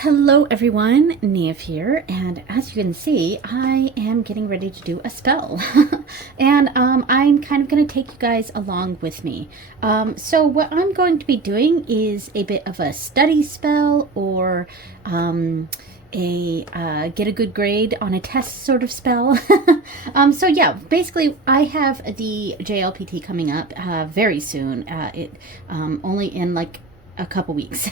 Hello everyone, Neve here, and as you can see, I am getting ready to do a spell. And I'm kind of going to take you guys along with me. So what I'm going to be doing is a bit of a study spell, or get a good grade on a test sort of spell. So yeah, basically I have the JLPT coming up very soon. Only in like a couple weeks.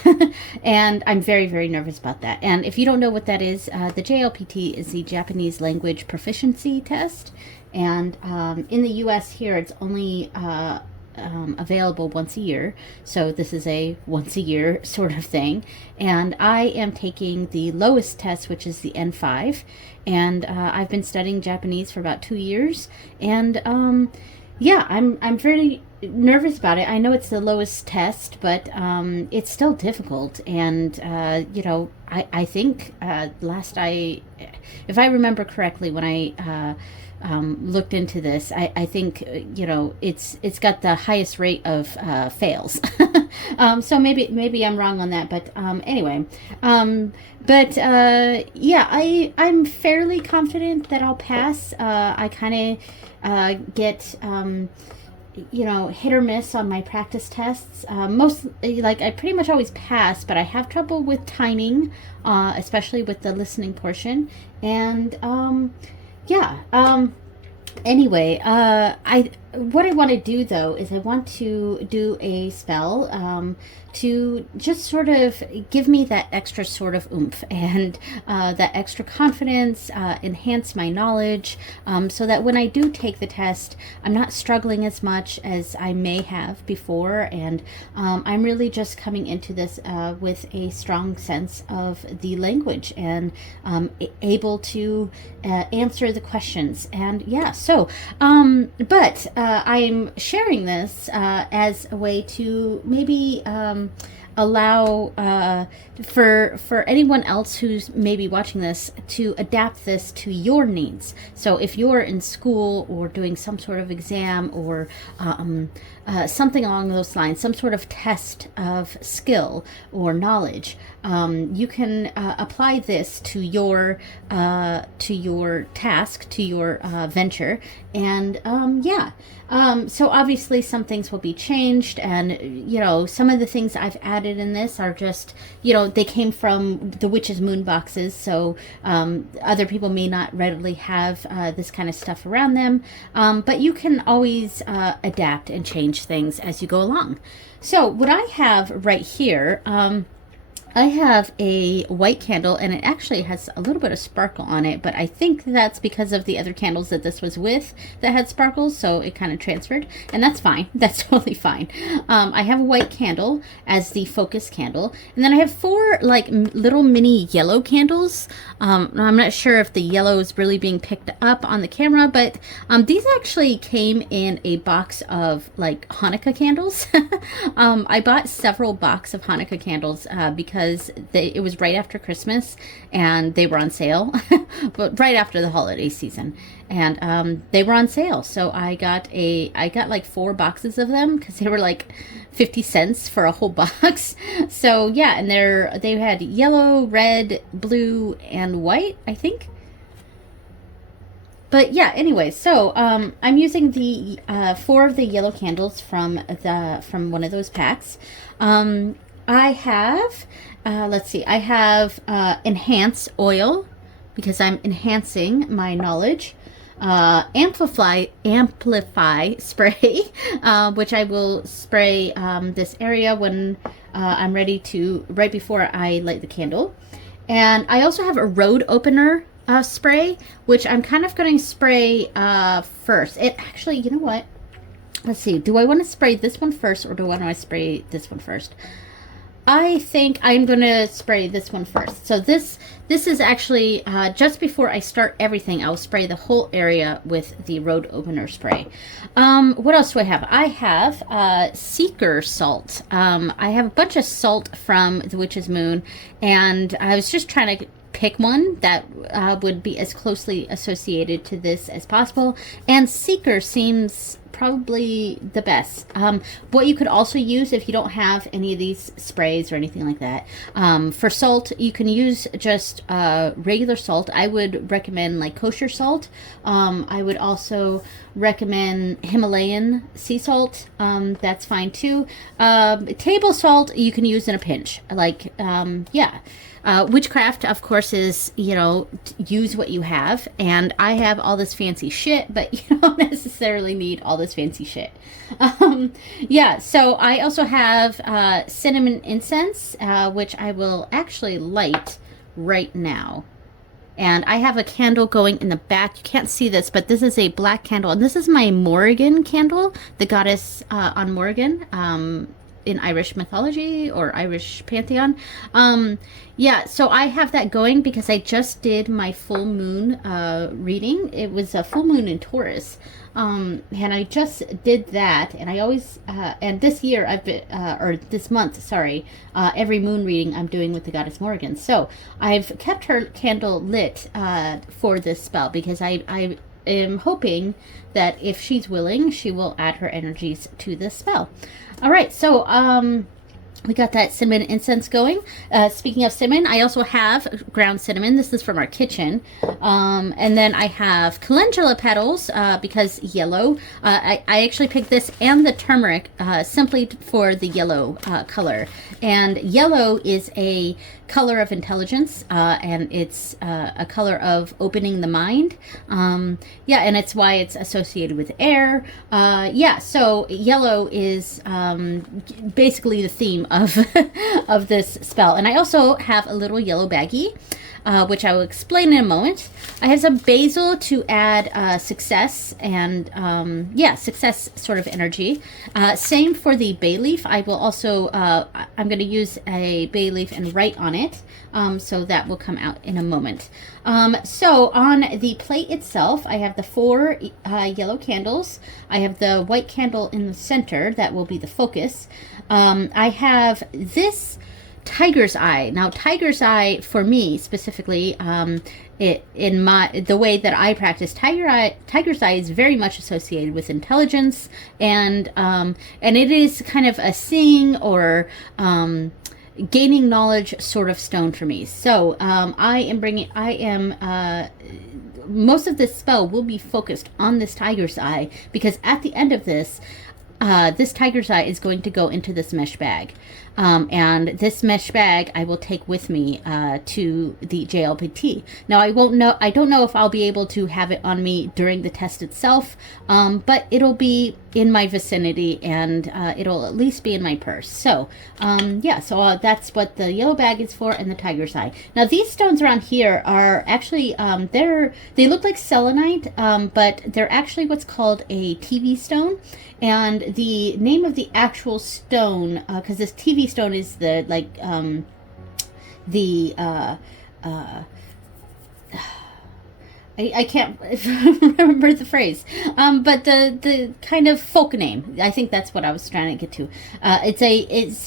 And I'm very, very nervous about that. And if you don't know what that is, the JLPT is the Japanese Language Proficiency Test. And in the US here, it's only available once a year. So this is a once a year sort of thing. And I am taking the lowest test, which is the N5. And I've been studying Japanese for about 2 years. And yeah, I'm very nervous about it. I know it's the lowest test, but it's still difficult. And I think if I remember correctly, when I looked into this, I think it's got the highest rate of fails. So maybe I'm wrong on that, but anyway. Yeah, I'm fairly confident that I'll pass. I kind of get hit or miss on my practice tests. I pretty much always pass, but I have trouble with timing, especially with the listening portion. And anyway, what I want to do though is I want to do a spell to just sort of give me that extra sort of oomph and that extra confidence, enhance my knowledge, so that when I do take the test, I'm not struggling as much as I may have before. And I'm really just coming into this with a strong sense of the language and able to answer the questions. And yeah, so but I'm sharing this as a way to maybe allow for anyone else who's maybe watching this to adapt this to your needs. So if you're in school or doing some sort of exam or something along those lines, some sort of test of skill or knowledge, you can apply this to your task, to your venture. And so obviously some things will be changed, and some of the things I've added in this are just they came from the Witch's Moon boxes, so other people may not readily have this kind of stuff around them, but you can always adapt and change things as you go along. So what I have right here, I have a white candle, and it actually has a little bit of sparkle on it, but I think that's because of the other candles that this was with that had sparkles, so it kind of transferred, and that's fine. That's totally fine. I have a white candle as the focus candle, and then I have 4 like little mini yellow candles. I'm not sure if the yellow is really being picked up on the camera, but these actually came in a box of like Hanukkah candles. I bought several boxes of Hanukkah candles because it was right after Christmas and they were on sale, but right after the holiday season, and they were on sale. So I got like 4 boxes of them because they were like 50 cents for a whole box. So yeah, and they had yellow, red, blue, and white, I think. But yeah, anyway, so I'm using the 4 of the yellow candles from one of those packs. I have, let's see, I have Enhance Oil, because I'm enhancing my knowledge. Amplify Spray, which I will spray this area when I'm ready to, right before I light the candle. And I also have a Road Opener spray, which I'm kind of going to spray first. It actually, you know what? Let's see, do I want to spray this one first, or do I want to spray this one first? I think I'm going to spray this one first. So this is actually, just before I start everything, I'll spray the whole area with the Road Opener spray. What else do I have? I have Seeker Salt. I have a bunch of salt from the Witch's Moon, and I was just trying to pick one that would be as closely associated to this as possible. And Seeker seems probably the best. What you could also use if you don't have any of these sprays or anything like that, for salt, you can use just regular salt. I would recommend like kosher salt. I would also recommend Himalayan sea salt. That's fine too. Table salt you can use in a pinch. Like, yeah. Witchcraft, of course, is, you know, use what you have. And I have all this fancy shit, but you don't necessarily need all this fancy shit. Yeah, so I also have cinnamon incense, which I will actually light right now. And I have a candle going in the back. You can't see this, but this is a black candle. And this is my Morrigan candle, the goddess on Morrigan. In Irish mythology or Irish pantheon. Yeah, so I have that going because I just did my full moon reading. It was a full moon in Taurus. And I just did that, and I always, and this year I've been, or this month, sorry, every moon reading I'm doing with the goddess Morrigan. So I've kept her candle lit for this spell because I am hoping that if she's willing, she will add her energies to this spell. All right, so we got that cinnamon incense going. Speaking of cinnamon, I also have ground cinnamon. This is from our kitchen. And then I have calendula petals because yellow. I actually picked this and the turmeric simply for the yellow color. And yellow is a color of intelligence, and it's a color of opening the mind. Yeah, and it's why it's associated with air. Yeah, so yellow is basically the theme of of this spell. And I also have a little yellow baggie, which I will explain in a moment. I have some basil to add success and, yeah, success sort of energy. Same for the bay leaf. I will also, I'm going to use a bay leaf and write on it. So that will come out in a moment. So on the plate itself, I have the 4 yellow candles. I have the white candle in the center. That will be the focus. I have this tiger's eye. Now, tiger's eye for me specifically, the way that I practice tiger's eye is very much associated with intelligence, and it is kind of a seeing or gaining knowledge sort of stone for me. So most of this spell will be focused on this tiger's eye, because at the end of this, this tiger's eye is going to go into this mesh bag. And this mesh bag I will take with me to the JLPT. Now I don't know if I'll be able to have it on me during the test itself, but it'll be in my vicinity, and it'll at least be in my purse. So yeah, so that's what the yellow bag is for, and the tiger's eye. Now these stones around here are actually they look like selenite, but they're actually what's called a TV stone. And the name of the actual stone, because this TV stone is the I can't remember the phrase, but the kind of folk name. I think that's what I was trying to get to. It's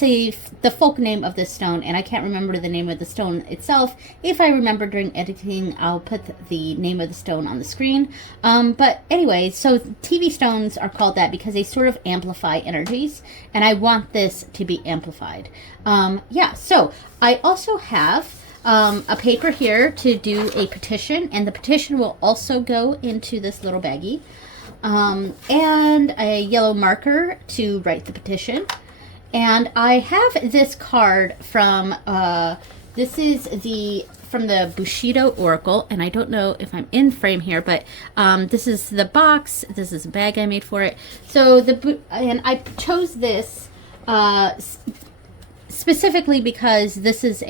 the folk name of this stone, and I can't remember the name of the stone itself. If I remember during editing, I'll put the name of the stone on the screen. But anyway, so TV stones are called that because they sort of amplify energies, and I want this to be amplified. Yeah, so I also have a paper here to do a petition, and the petition will also go into this little baggie, and a yellow marker to write the petition. And I have this card from from the Bushido Oracle, and I don't know if I'm in frame here, but this is the box. This is a bag I made for it. So and I chose this specifically because this is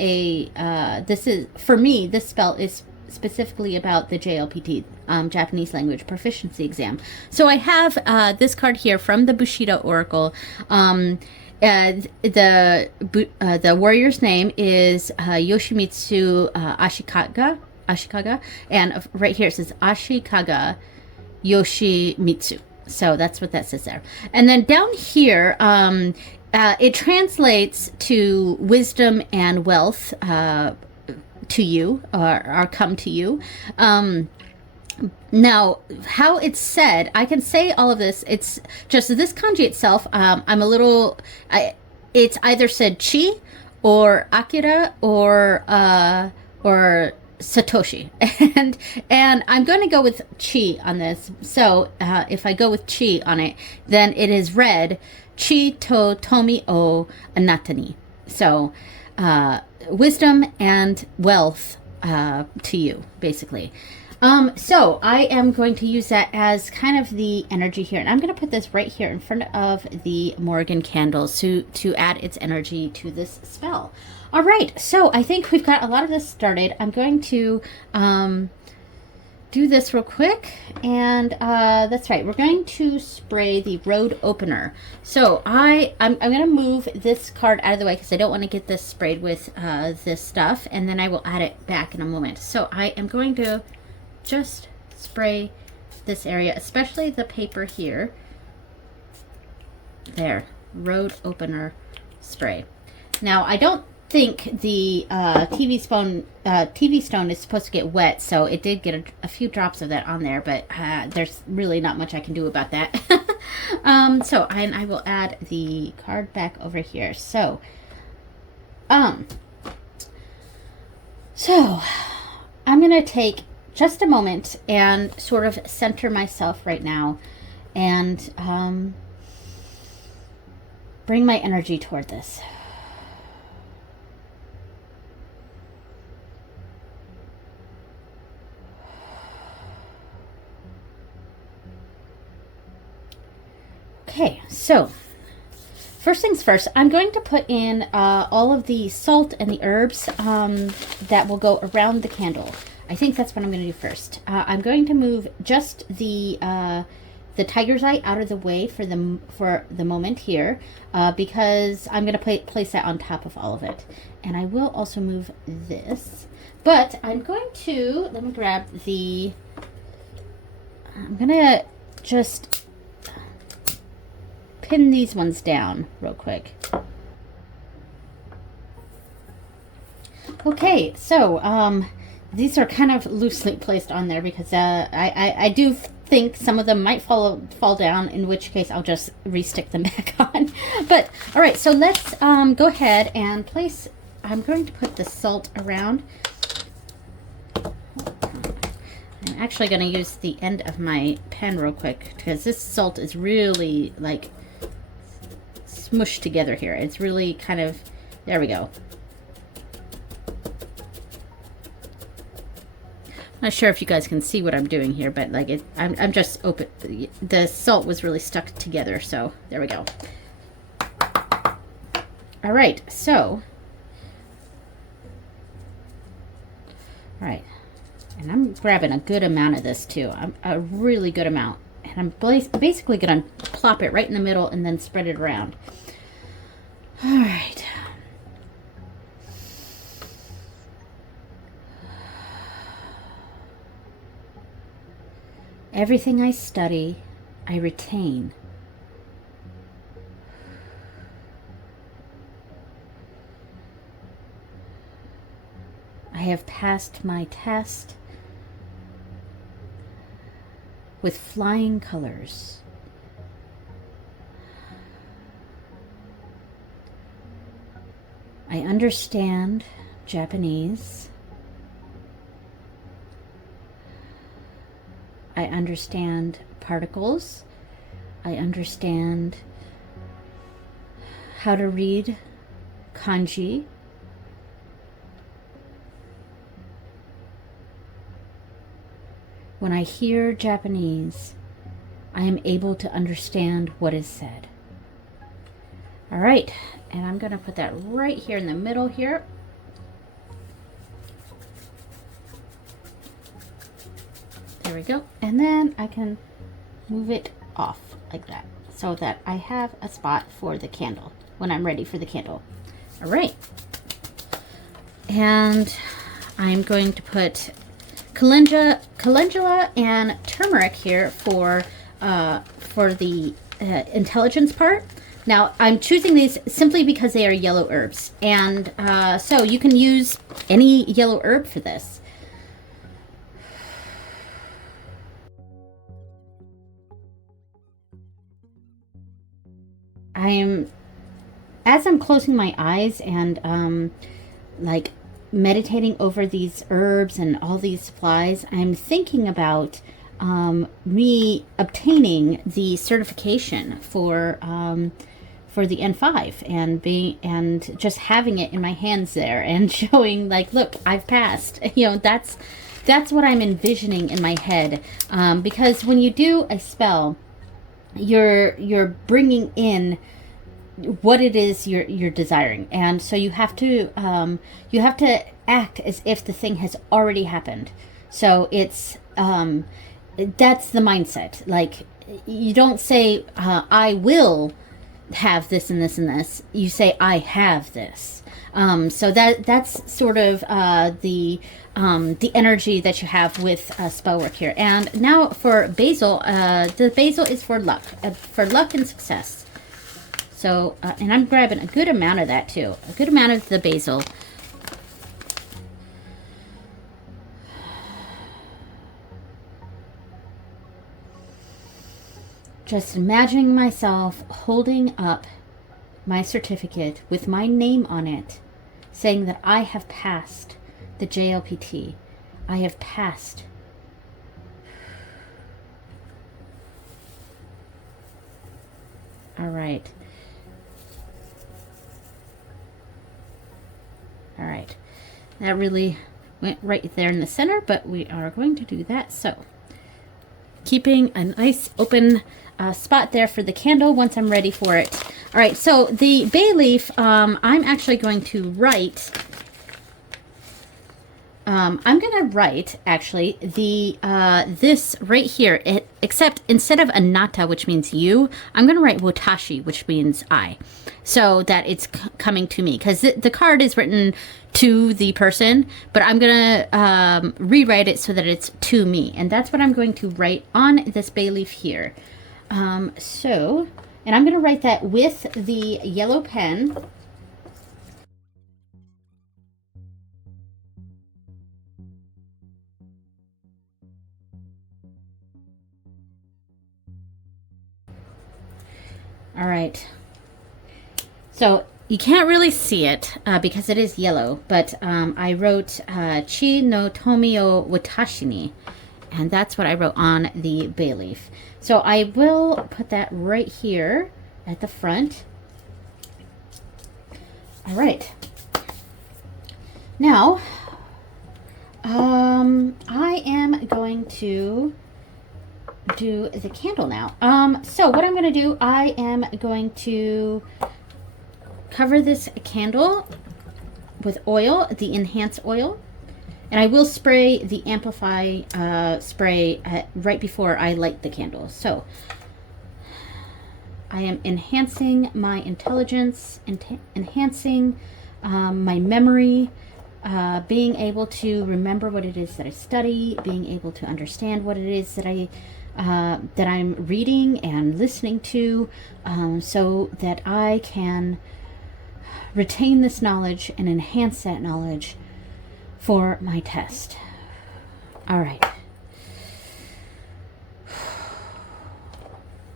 for me, this spell is specifically about the JLPT, Japanese language proficiency exam. So I have this card here from the Bushido Oracle. The warrior's name is Yoshimitsu Ashikaga, and right here it says Ashikaga Yoshimitsu. So that's what that says there. And then down here, it translates to wisdom and wealth to you, or come to you. Now, how it's said, I can say all of this. It's just this kanji itself. I'm a little. It's either said chi, or Akira, or Satoshi, and I'm going to go with chi on this. So if I go with chi on it, then it is read chi to tomi o anatani. So wisdom and wealth to you, basically. So I am going to use that as kind of the energy here. And I'm going to put this right here in front of the Morgan candles to add its energy to this spell. All right, so I think we've got a lot of this started. I'm going to do this real quick. And that's right, we're going to spray the road opener. So I'm going to move this card out of the way because I don't want to get this sprayed with this stuff. And then I will add it back in a moment. So I am going to just spray this area, especially the paper here. There, road opener spray. Now, I don't think the TV stone is supposed to get wet, so it did get a few drops of that on there, but there's really not much I can do about that. So I will add the card back over here. So I'm gonna take just a moment and sort of center myself right now and bring my energy toward this. Okay, so first things first, I'm going to put in all of the salt and the herbs that will go around the candle. I think that's what I'm going to do first. I'm going to move just the tiger's eye out of the way for the moment here, because I'm going to place that on top of all of it. And I will also move this, but I'm going to, let me grab the, I'm going to just pin these ones down real quick. Okay, so these are kind of loosely placed on there because I do think some of them might fall down, in which case I'll just restick them back on. But all right, so let's go ahead and place, I'm going to put the salt around. I'm actually going to use the end of my pen real quick because this salt is really like smushed together here. It's really kind of, there we go. Not sure if you guys can see what I'm doing here, but like I'm just open. The salt was really stuck together, so there we go. All right, so, all right, and I'm grabbing a good amount of this too. A really good amount, and I'm basically gonna plop it right in the middle and then spread it around. All right. Everything I study, I retain. I have passed my test with flying colors. I understand Japanese. I understand particles. I understand how to read kanji. When I hear Japanese, I am able to understand what is said. All right, and I'm going to put that right here in the middle here. There we go. And then I can move it off like that so that I have a spot for the candle when I'm ready for the candle. All right. And I'm going to put calendula and turmeric here for the intelligence part. Now, I'm choosing these simply because they are yellow herbs. And so you can use any yellow herb for this. as I'm closing my eyes and like meditating over these herbs and all these supplies, I'm thinking about me obtaining the certification for the N5 and just having it in my hands there and showing like, look, I've passed. That's what I'm envisioning in my head, because when you do a spell, you're bringing in what it is you're desiring, and so you have to act as if the thing has already happened. So it's that's the mindset. Like, you don't say I will have this and this and this. You say I have this. So that's sort of the energy that you have with spell work here. And now for basil, the basil is for luck and success. So, and I'm grabbing a good amount of that too. A good amount of the basil. Just imagining myself holding up my certificate with my name on it, saying that I have passed the JLPT. I have passed. All right. All right, that really went right there in the center, but we are going to do that. So keeping a nice open spot there for the candle once I'm ready for it. All right, so the bay leaf, I'm actually going to write, actually this right here, except instead of anatta, which means you, I'm going to write watashi, which means I, so that it's coming to me, because the card is written to the person, but I'm going to rewrite it so that it's to me, and that's what I'm going to write on this bay leaf here. And I'm going to write that with the yellow pen. All right. So you can't really see it because it is yellow, but I wrote Chi no Tomi o Watashi ni, and that's what I wrote on the bay leaf. So I will put that right here at the front. All right. Now, I am going to do the candle now. So what I'm going to do, I am going to cover this candle with oil, the enhance oil, and I will spray the amplify spray right before I light the candle. So I am enhancing my intelligence, enhancing my memory, being able to remember what it is that I study, being able to understand what it is that I'm reading and listening to, so that I can retain this knowledge and enhance that knowledge for my test. All right.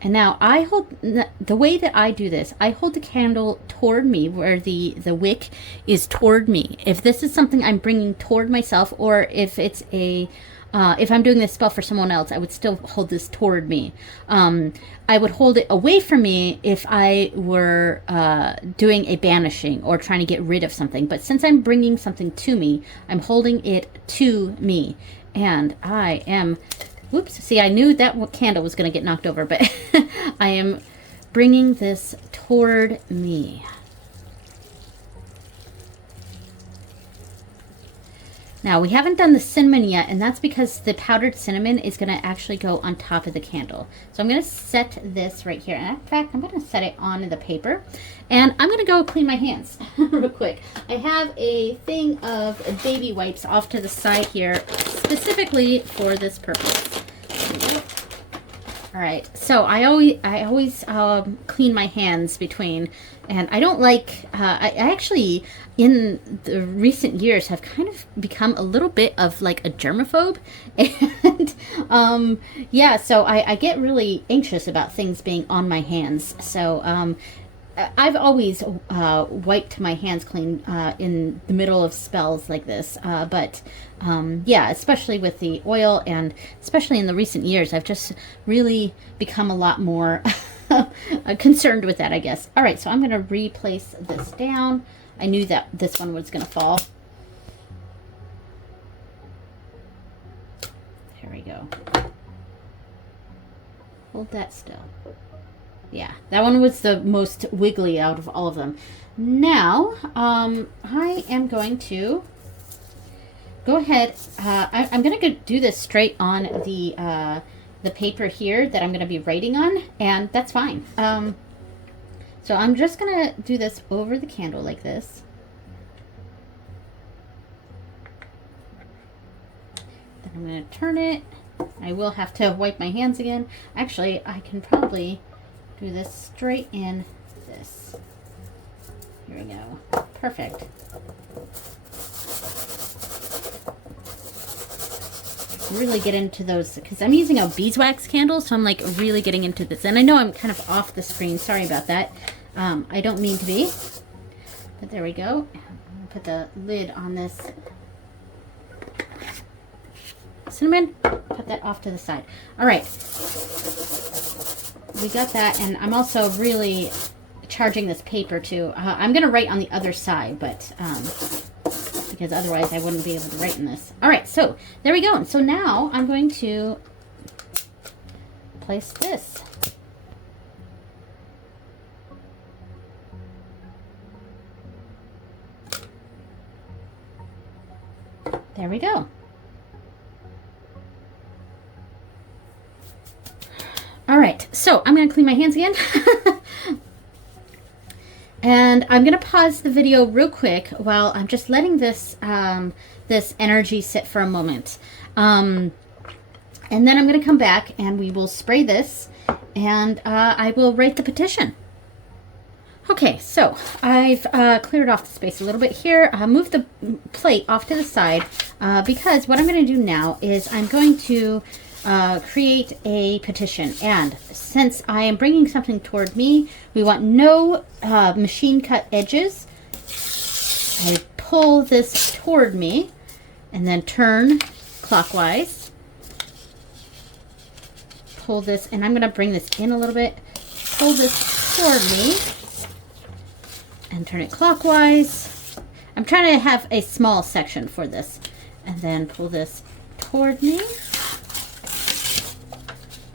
And now I hold, the way that I do this, I hold the candle toward me, where the wick is toward me. If this is something I'm bringing toward myself, or if it's if I'm doing this spell for someone else, I would still hold this toward me. I would hold it away from me if I were doing a banishing or trying to get rid of something. But since I'm bringing something to me, I'm holding it to me. And I am, whoops, see, I knew that candle was going to get knocked over, but I am bringing this toward me. Now, we haven't done the cinnamon yet, and that's because the powdered cinnamon is going to actually go on top of the candle. So I'm going to set this right here. And in fact, I'm going to set it on the paper. And I'm going to go clean my hands real quick. I have a thing of baby wipes off to the side here, specifically for this purpose. All right, so I always clean my hands between, and I don't like, I actually, in the recent years, have kind of become a little bit of like a germaphobe, and yeah, so I get really anxious about things being on my hands. So I've always wiped my hands clean in the middle of spells like this, but yeah, especially with the oil, and especially in the recent years, I've just really become a lot more concerned with that, I guess. All right, so I'm going to replace this down. I knew that this one was going to fall. There we go. Hold that still. Yeah, that one was the most wiggly out of all of them. Now, I am going to go ahead. I'm going to do this straight on the paper here that I'm going to be writing on, and that's fine. So I'm just going to do this over the candle like this. Then I'm going to turn it. I will have to wipe my hands again. Actually, I can probably do this straight in this. Here we go. Perfect. Really get into those, because I'm using a beeswax candle, so I'm like really getting into this. And I know I'm kind of off the screen. Sorry about that. I don't mean to be. But there we go. I'm put the lid on this cinnamon. Put that off to the side. All right. We got that, and I'm also really charging this paper too. I'm going to write on the other side, but because otherwise I wouldn't be able to write in this. All right, so there we go. And so now I'm going to place this. There we go. All right, so I'm going to clean my hands again. And I'm going to pause the video real quick while I'm just letting this this energy sit for a moment. And then I'm going to come back and we will spray this, and I will write the petition. Okay, so I've cleared off the space a little bit here. Move the plate off to the side because what I'm going to do now is I'm going to create a petition. And since I am bringing something toward me, we want no machine cut edges. I pull this toward me and then turn clockwise. Pull this, and I'm going to bring this in a little bit. Pull this toward me and turn it clockwise. I'm trying to have a small section for this. And then pull this toward me.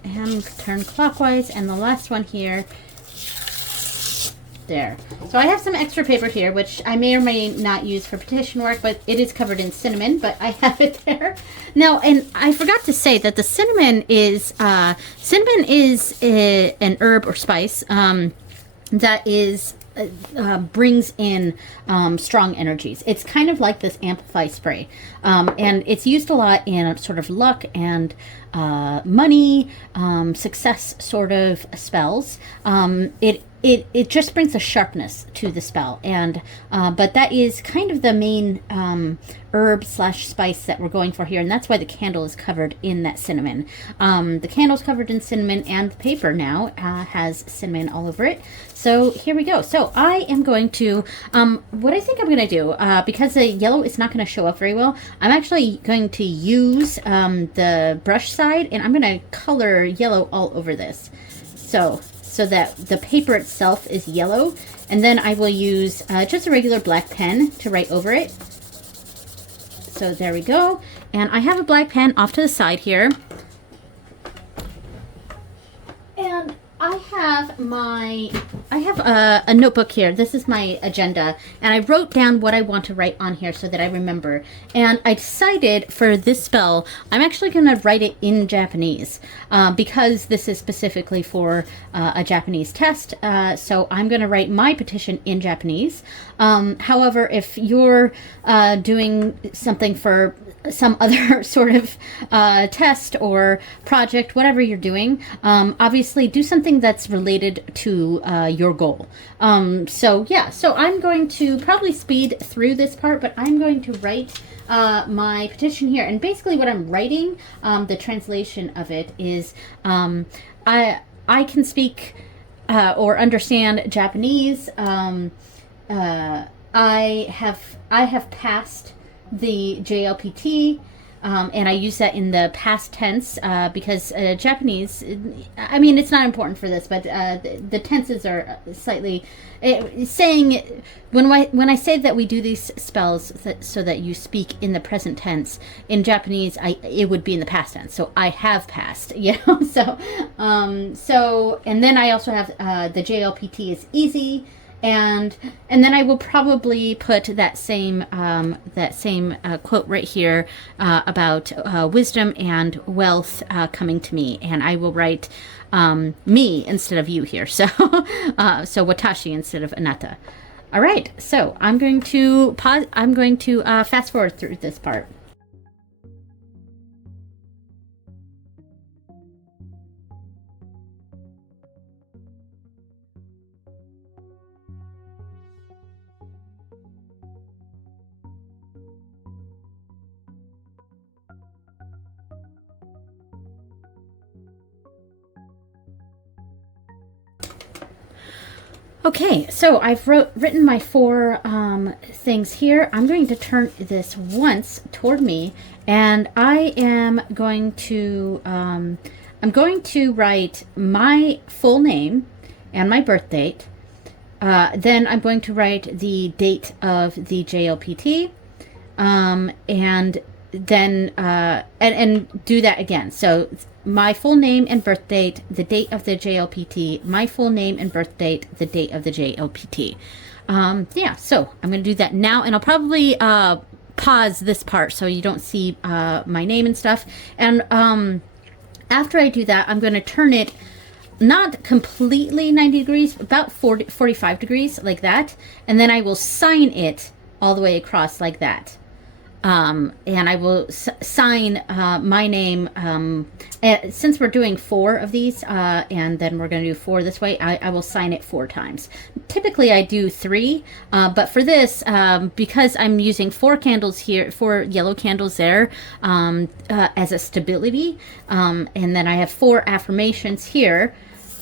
And turn clockwise, and the last one here, there. So I have some extra paper here, which I may or may not use for petition work, but it is covered in cinnamon, but I have it there. Now, and I forgot to say that the cinnamon is an herb or spice that is brings in strong energies. It's kind of like this amplify spray, and it's used a lot in sort of luck and money, success sort of spells. It just brings a sharpness to the spell, and but that is kind of the main herb slash spice that we're going for here, and that's why the candle is covered in that cinnamon. The candle's covered in cinnamon, and the paper now has cinnamon all over it. So here we go. So I am going to, what I think I'm going to do, because the yellow is not going to show up very well, I'm actually going to use the brush side, and I'm going to color yellow all over this. So that the paper itself is yellow, and then I will use just a regular black pen to write over it. So there we go. And I have a black pen off to the side here. And I have a notebook here. This is my agenda, and I wrote down what I want to write on here so that I remember. And I decided for this spell, I'm actually going to write it in Japanese because this is specifically for a Japanese test. So I'm going to write my petition in Japanese. However, if you're doing something for some other sort of test or project, whatever you're doing, obviously do something that's related to your goal. So yeah, so I'm going to probably speed through this part, but I'm going to write my petition here. And basically what I'm writing, the translation of it is, I can speak or understand Japanese, I have passed the JLPT, and I use that in the past tense because Japanese, I mean, it's not important for this, but the tenses are slightly saying when I say that we do these spells so that you speak in the present tense in Japanese, it would be in the past tense. So I have passed, So and then I also have the JLPT is easy. And then I will probably put that same quote right here about wisdom and wealth coming to me, and I will write me instead of you here. So so watashi instead of anata. All right. So I'm going to pause. I'm going to fast forward through this part. Okay, so I've written my 4 things here. I'm going to turn this once toward me, and I am going to write my full name and my birth date. Then I'm going to write the date of the JLPT, and then and do that again. So my full name and birth date, the date of the JLPT, my full name and birth date, the date of the JLPT. Yeah, so I'm going to do that now, and I'll probably pause this part so you don't see my name and stuff. And after I do that, I'm going to turn it not completely 90 degrees, about 45 degrees, like that. And then I will sign it all the way across like that. And I will sign my name, since we're doing 4 of these, and then we're going to do 4 this way, I will sign it 4 times. Typically I do 3, but for this, because I'm using 4 candles here, 4 yellow candles there, as a stability, and then I have 4 affirmations here,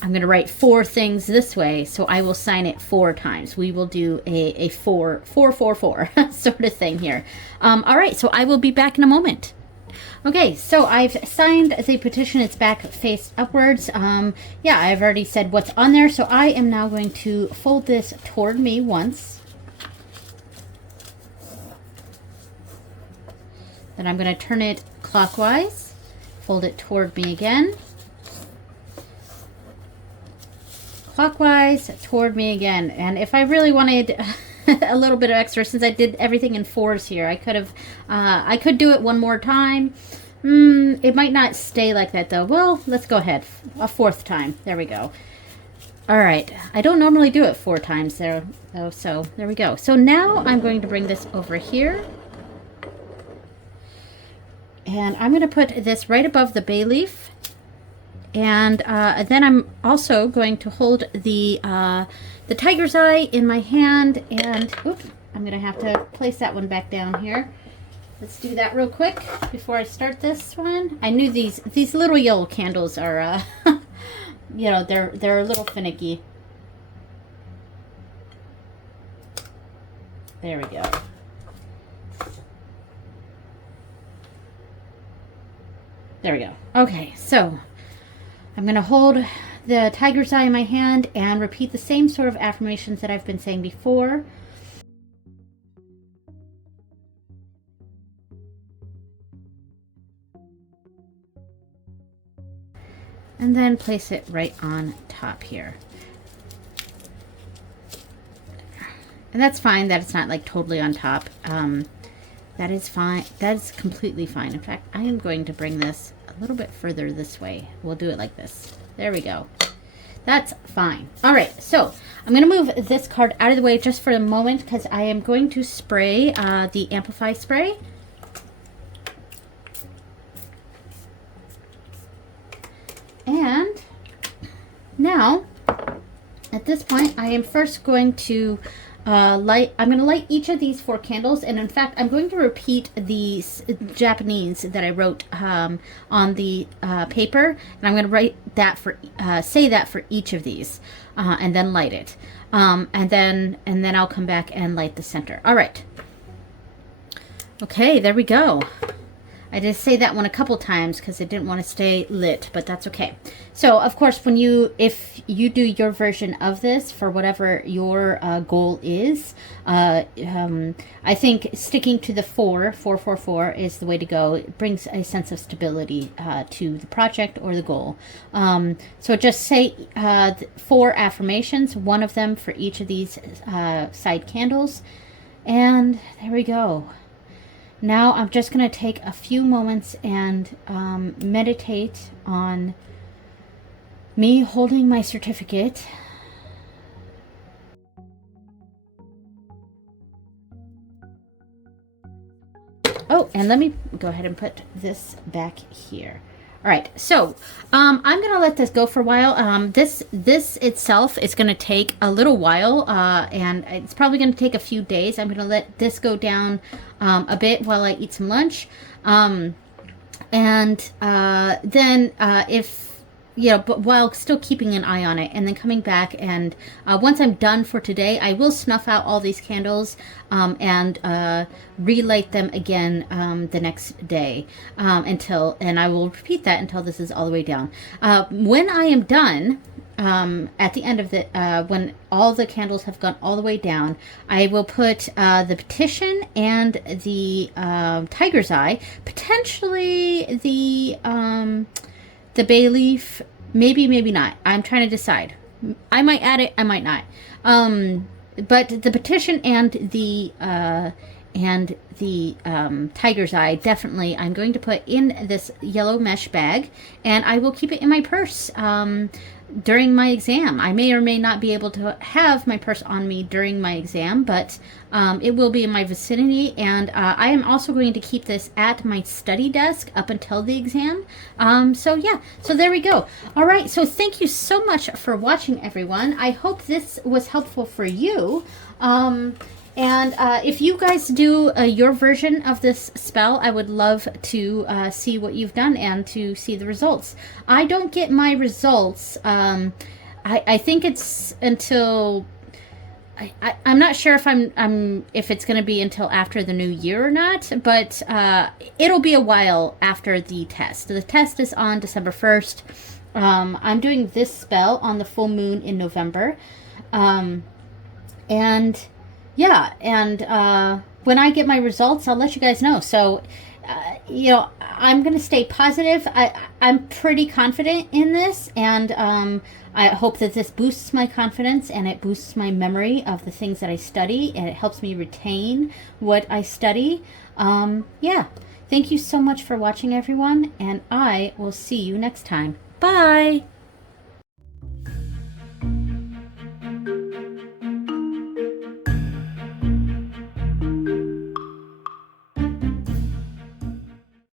I'm going to write 4 things this way, so I will sign it 4 times. We will do a 4 sort of thing here. All right, so I will be back in a moment. Okay, so I've signed the petition. It's back faced upwards. Yeah, I've already said what's on there, so I am now going to fold this toward me once. Then I'm going to turn it clockwise, fold it toward me again. Clockwise toward me again. And if I really wanted a little bit of extra, since I did everything in 4s here, I could do it one more time. It might not stay like that though. Well, let's go ahead. A 4th time. There we go. All right. I don't normally do it 4 times there though, so there we go. So now I'm going to bring this over here. And I'm going to put this right above the bay leaf. And then I'm also going to hold the tiger's eye in my hand, and oops, I'm going to have to place that one back down here. Let's do that real quick before I start this one. I knew these little yellow candles are, you know, they're a little finicky. There we go. There we go. Okay, so I'm going to hold the tiger's eye in my hand and repeat the same sort of affirmations that I've been saying before. And then place it right on top here. And that's fine that it's not like totally on top. That is fine. That is completely fine. In fact, I am going to bring this a little bit further this way. We'll do it like this. There we go. That's fine. All right, so I'm going to move this card out of the way just for a moment because I am going to spray the Amplify spray. And now, at this point, I am first going to I'm going to light each of these 4 candles, and in fact, I'm going to repeat the Japanese that I wrote on the paper, and I'm going to write that for say that for each of these, and then light it, and then I'll come back and light the center. All right. Okay, there we go. I did say that one a couple times because I didn't want to stay lit, but that's okay. So, of course, if you do your version of this for whatever your goal is, I think sticking to the 4 is the way to go. It brings a sense of stability to the project or the goal. So just say 4 affirmations, one of them for each of these side candles, and there we go. Now I'm just going to take a few moments and meditate on me holding my certificate. Oh, and let me go ahead and put this back here. All right, so I'm going to let this go for a while. This itself is going to take a little while, and it's probably going to take a few days. I'm going to let this go down a bit while I eat some lunch. Then if but while still keeping an eye on it, and then coming back, and once I'm done for today, I will snuff out all these candles and relight them again the next day and I will repeat that until this is all the way down. When I am done, at the end of the when all the candles have gone all the way down, I will put the petition and the tiger's eye, potentially the bay leaf, maybe not. I'm trying to decide. I might add it, I might not. But the petition and the tiger's eye, definitely I'm going to put in this yellow mesh bag, and I will keep it in my purse during my exam. I may or may not be able to have my purse on me during my exam, but it will be in my vicinity, and I am also going to keep this at my study desk up until the exam. So there we go. All right, so thank you so much for watching, everyone. I hope this was helpful for you. And if you guys do your version of this spell, I would love to see what you've done and to see the results. I don't get my results. I think it's until I'm not sure if if it's going to be until after the new year or not, but it'll be a while after the test. The test is on December 1st. I'm doing this spell on the full moon in November, and yeah, and when I get my results, I'll let you guys know. So, I'm going to stay positive. I'm pretty confident in this, and I hope that this boosts my confidence, and it boosts my memory of the things that I study, and it helps me retain what I study. Thank you so much for watching, everyone, and I will see you next time. Bye!